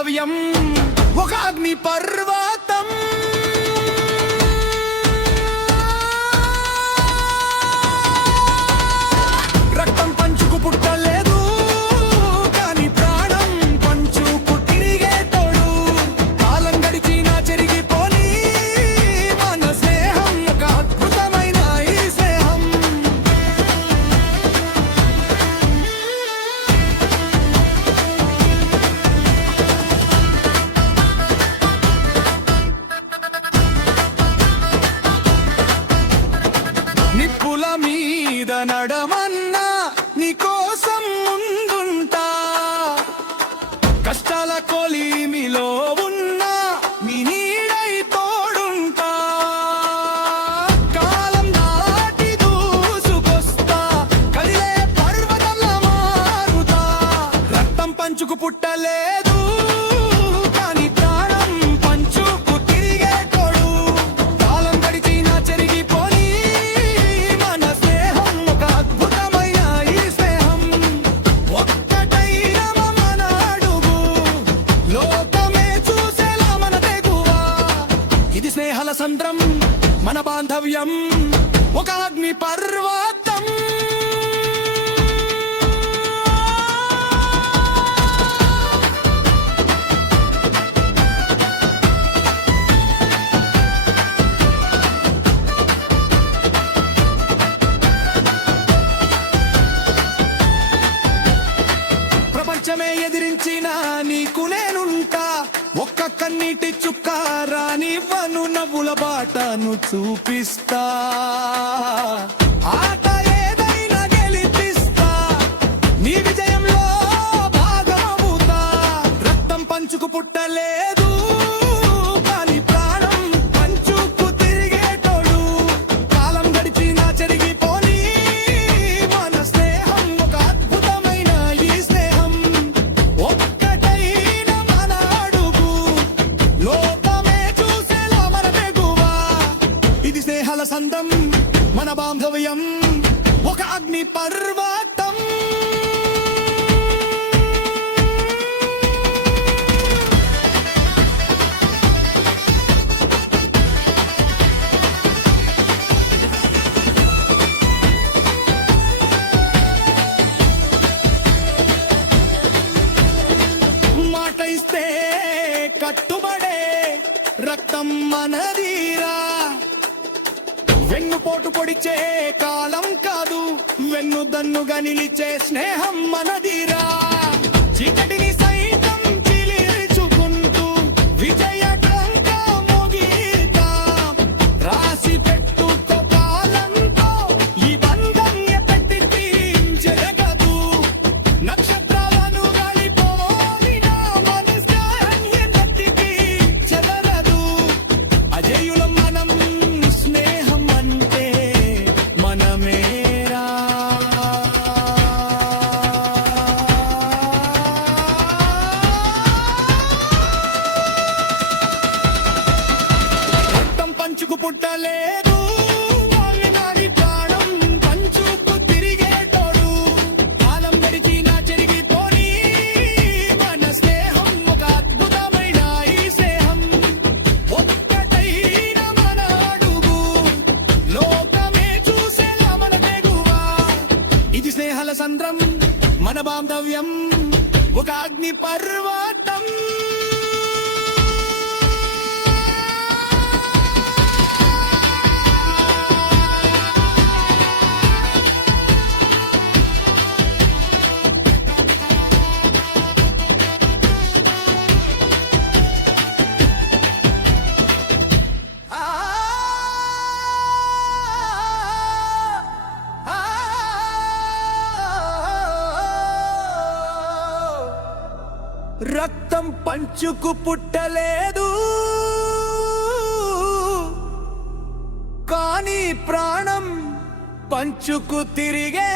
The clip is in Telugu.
బాంధవ్యం ఒక అగ్ని పర్వతం. రక్తం పంచుకు పుట్టలేదు కానీ ప్రాణం పంచుకు తిరిగేటోడు. కాలం గడిచినా చెరిగిపోని మన స్నేహం ఒక అద్భుతమైన ఈ స్నేహం. నిప్పుల మీద నడమన్నా నీకోసం ముందుంటా. కష్టాల కొలిమిలో ఉన్నా నీ నీడై తోడుంటా. కాలం దాటి దూసుకొస్తా కదిలే పర్వతంలా మారుతా. రక్తం పంచుకు పుట్టలేదు కానీ ప్రాణం పంచుకు తిరిగేటోడు. కాలం గడిచినా చెరిగిపోని మన స్నేహం ఒక అద్భుతమైన ఈ స్నేహం. ఒక్కటైన మన అడుగు లోకమే చూసేలా మన తెగువ. ఇది స్నేహాల సంద్రం మన బాంధవ్యం ఒక అగ్ని పర్వతం. ప్రపంచమే ఎదిరించిన నీకు నేనుంటా. ఒక్క కన్నీటి చుక్క రానివ్వను, నవ్వుల బాటను చూపిస్తా. ఆట ఏదైనా గెలిపిస్తా, నీ విజయంలో భాగమవుతా. రక్తం పంచుకు పుట్టలేదు కానీ ప్రాణం పంచుకు తిరిగేటోడు. కాలం గడిచినా చెరిగిపోని మన స్నేహం ఒక అద్భుతమైన ఈ స్నేహం. ఒక్కటైన మన అడుగు లోకమే చూసేలా మన తెగువ. ఇది స్నేహాల సందం మన బాంధవ్యం ఒక అగ్ని పర్వతం. మాట ఇస్తే కట్టుబడే రక్తం మనదీరా. వెన్నుపోటు పొడిచే కాలం కాదు, వెన్ను దన్నుగా నిలిచే స్నేహం మనదీరా. చీకటిని సైతం చీల్చుకుంటూ విజయ ఢంకా మోగిద్దాం. రాసి పెట్టుకో కాలంతో ఈ బంధం ఎప్పటికీ జరగదు. నక్షత్రాలను గాలిపోయినా మన స్నేహం ఎన్నటికీ చెదరదు. అజేయులం మనం, స్నేహం అంటే మనమేరా. రక్తం పంచుకు పుట్టలేదు వాలినాడి ప్రాణం పంచుకు తిరిగేటోడు. కాలం గడిచినా చెరిగిపోని మన స్నేహం ఒక అద్భుతమైన ఈ స్నేహం. ఒక్కటైన మన అడుగు లోకమే చూసేలా మన తెగువ. ఇది స్నేహాల సంద్రం మన బాంధవ్యం ఒక అగ్ని పర్వతం. రక్తం పంచుకు పుట్టలేదు కానీ ప్రాణం పంచుకు తిరిగే